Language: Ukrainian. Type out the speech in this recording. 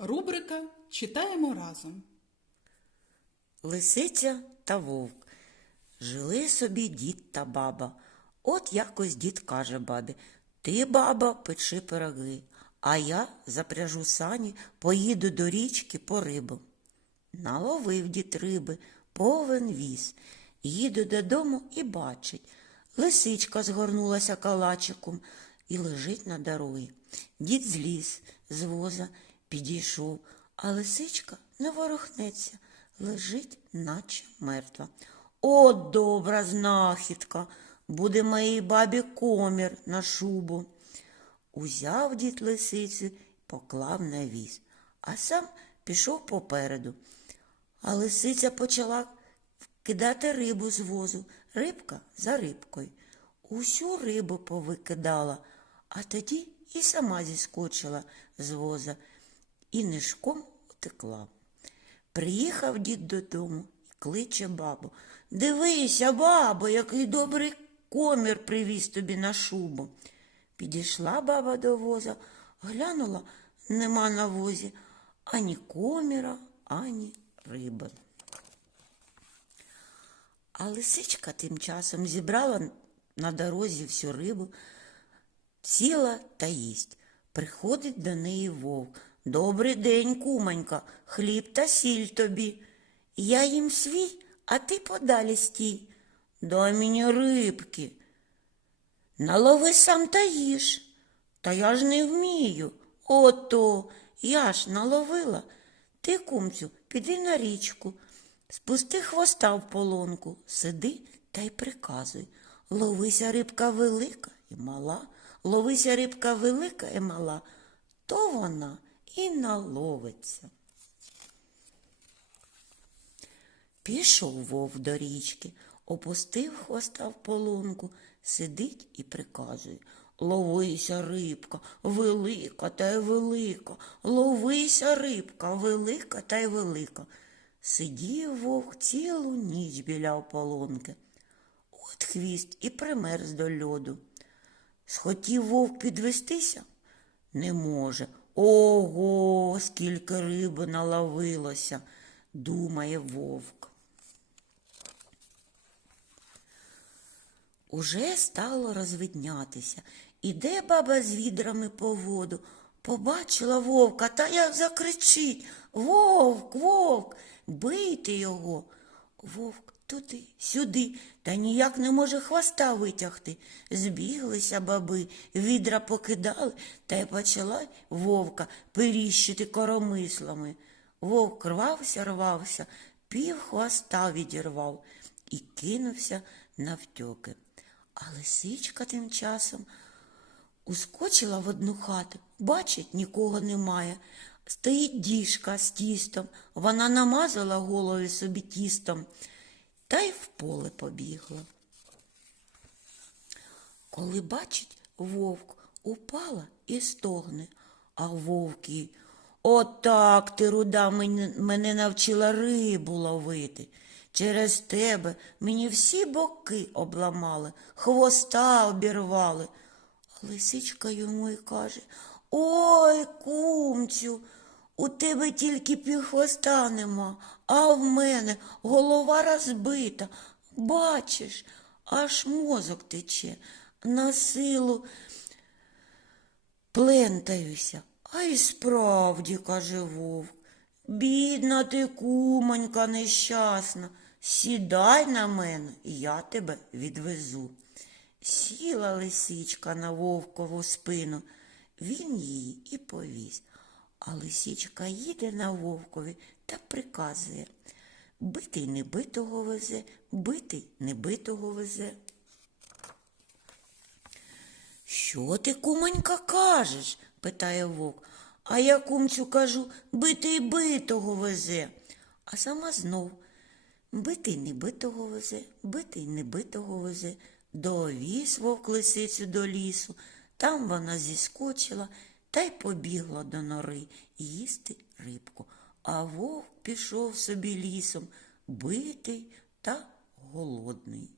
Рубрика Читаємо разом. Лисиця та вовк. Жили собі дід та баба. От якось дід каже бабі Ти, баба, печи пироги, а я запряжу сані, поїду до річки по рибу. Наловив дід риби, повен віз. Їде додому і бачить. Лисичка згорнулася калачиком і лежить на дорозі. Дід зліз з воза, підійшов, а лисичка не ворухнеться, лежить, наче мертва. О, добра знахідка! Буде моїй бабі комір на шубу. Узяв дід лисицю, поклав на віз, а сам пішов попереду. А лисиця почала кидати рибу з возу, рибка за рибкою. Усю рибу повикидала, а тоді і сама зіскочила з воза і нишком утекла. Приїхав дід додому і кличе бабу. Дивися, бабо, який добрий комір привіз тобі на шубу. Підійшла баба до воза, глянула, нема на возі ані коміра, ані риби. А лисичка тим часом зібрала на дорозі всю рибу, сіла та їсть. Приходить до неї вовк. Добрий день, кумонька, хліб та сіль тобі. Я їм свій, а ти подалі стій. Дай мені рибки. Налови сам та їж. Та я ж не вмію. Ото, я ж наловила. Ти, кумцю, піди на річку, спусти хвоста в полонку, сиди та й приказуй. Ловися рибка велика і мала, ловися рибка велика і мала, то вона і наловиться. Пішов вовк до річки, опустив хвоста в полонку, сидить і приказує. Ловися рибка, велика та й велика, ловися рибка, велика та й велика. Сидів вовк цілу ніч біля ополонки. От хвіст і примерз до льоду. Схотів вовк підвестися? Не може. Ого, скільки риби наловилося, думає вовк. Уже стало розвиднятися. Іде баба з відрами по воду. Побачила вовка та як закричить Вовк, вовк, бийте його. Вовк туди, сюди, та ніяк не може хвоста витягти. Збіглися баби, відра покидали, та й почала вовка періщити коромислами. Вовк рвався, рвався, пів хвоста відірвав і кинувся навтьоки. А лисичка тим часом ускочила в одну хату, бачить, нікого немає. Стоїть діжка з тістом, вона намазала голові собі тістом та й в поле побігла. Коли бачить, вовк упала і стогне, а вовк їй, Отак ти, руда, мене, навчила рибу ловити. Через тебе мені всі боки обламали, хвоста обірвали. Лисичка йому й каже Ой, кумцю, у тебе тільки півхвоста нема, а в мене голова розбита. Бачиш, аж мозок тече, на силу плентаюся. А й справді, каже вовк, бідна ти, кумонька нещасна, сідай на мене, я тебе відвезу. Сіла лисичка на вовкову спину, він її і повіз. А лисичка їде на вовкові та приказує битий небитого везе, битий небитого везе. Що ти, кумонька, кажеш? питає вовк. А я кумцю кажу, битий битого везе. А сама знов битий небитого везе, битий небитого везе. Довіз вовк лисицю до лісу. Там вона зіскочила та й побігла до нори їсти рибку. А вовк пішов собі лісом, битий та голодний.